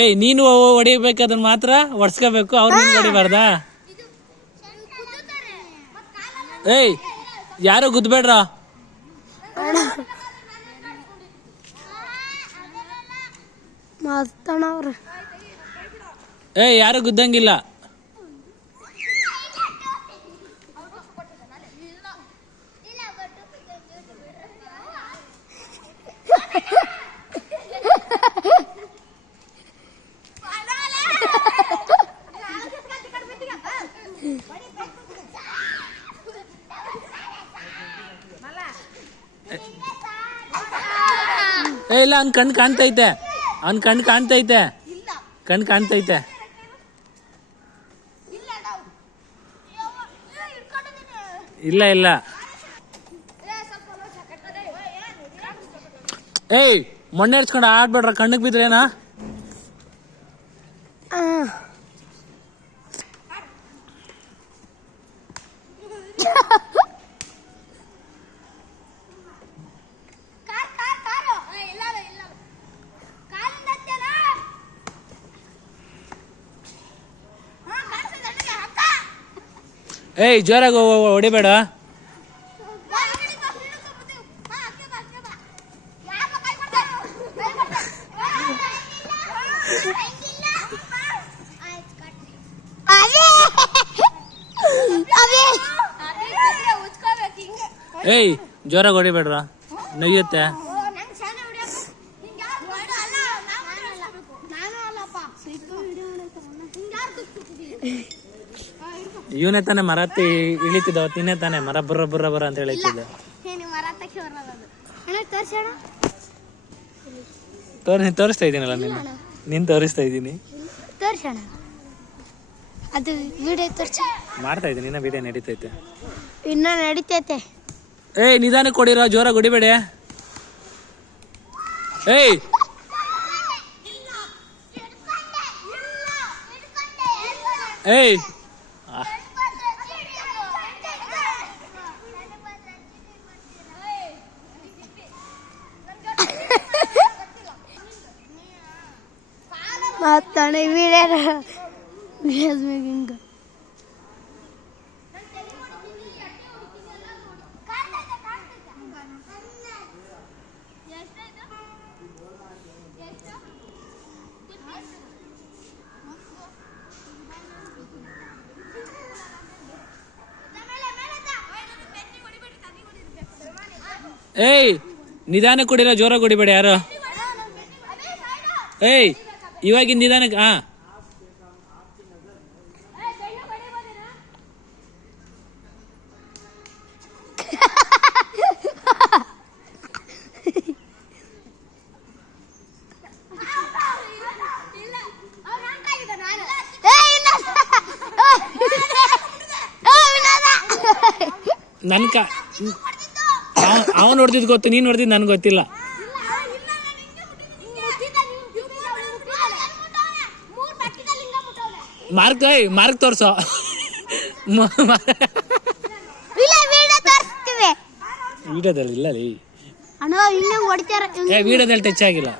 ಏಯ್ ನೀನು ಹೊಡಿಬೇಕದನ್ನ ಮಾತ್ರ ಒಡ್ಸ್ಕೋಬೇಕು, ಅವ್ರು ನಿಮ್ಗೆ ಹೊಡಿಬಾರ್ದಾ? ಏಯ್ ಯಾರು ಗುದ್ಬೇಡ್ರ. ಏಯ್ ಯಾರು ಗುದ್ದಂಗಿಲ್ಲ. ಏ ಇಲ್ಲ, ಅವ್ನ್ ಕಣ್ ಕಾಣ್ತೈತೆ, ಅವ್ನ್ ಕಣ್ ಕಾಣ್ತೈತೆ, ಕಣ್ ಕಾಣ್ತೈತೆ. ಇಲ್ಲ ಇಲ್ಲ. ಏಯ್ ಮೊನ್ನೆ ಇಡ್ಸ್ಕೊಂಡು ಆಡ್ಬೇಡ್ರ, ಕಣ್ಣಿಗೆ ಬಿದ್ರೇನಾ? ಏಯ್ ಜೋರಾಗಿ ಹೊಡಿಬೇಡ. ಏಯ್ ಜೋರಾಗಿ ಹೊಡಿಬೇಡ್ರ, ನಯ್ಯುತ್ತೆ. ಇವನೇ ತಾನೆ ಮರ ಇಳಿತಿದ್ದ, ತಿನ್ನೇ ತಾನೆ ಮರ ಬುರ್ರ ಬುರ್ರ ಬರ ಅಂತ ಹೇಳಿದ್ದ. ತೋರಿಸ್ತಾ ಇದ್ದೀನಲ್ಲ ನಿನ್ ತೋರಿಸ್ತಾ ಇದ್ದೀನಿ, ಮಾಡ್ತಾ ಇದ್ದೀನಿ. ಇನ್ನ ವಿಡಿಯೋ ನಡೀತೈತೆ, ಇನ್ನ ನಡೀತೈತೆ. ಏಯ್ ನಿಧಾನಕ್ಕೆ ಹೊಡಿರೋ, ಜೋರಾಗಿ ಹೊಡಿಬೇಡಿ. ಏಯ್ ಏಯ್ ಮಾತಾಡಿ ಹಿಂಗ ಏಯ್ ನಿಧಾನಕ್ಕೆ ಹೊಡಿರೋ, ಜೋರಾಗಿ ಹೊಡಿಬೇಡಿ ಯಾರು. ಏಯ್ ಇವಾಗಿನ ನಿಧಾನಕ್ಕೆ. ಹಾ ನನ್ಕ ಅವನು ಹೊಡೆದಿದ್ದು ಗೊತ್ತು, ನೀನು ಹೊಡೆದಿದ್ದು ನನ್ಗೆ ಗೊತ್ತಿಲ್ಲ. ಮಾರ್ಕ್ ತೋರ್ಸೋ. ಇಲ್ಲ ವಿಡಿಯೋ ತೋರಿಸ್ತೀವಿ. ವಿಡಿಯೋದಲ್ಲಿ ಇಲ್ಲ ರೀ ಅಣ್ಣ ಇನ್ನೂ ಹೊಡಿತಾರ. ವಿಡಿಯೋದಲ್ಲಿ ಟಚ್ ಆಗಿಲ್ಲ.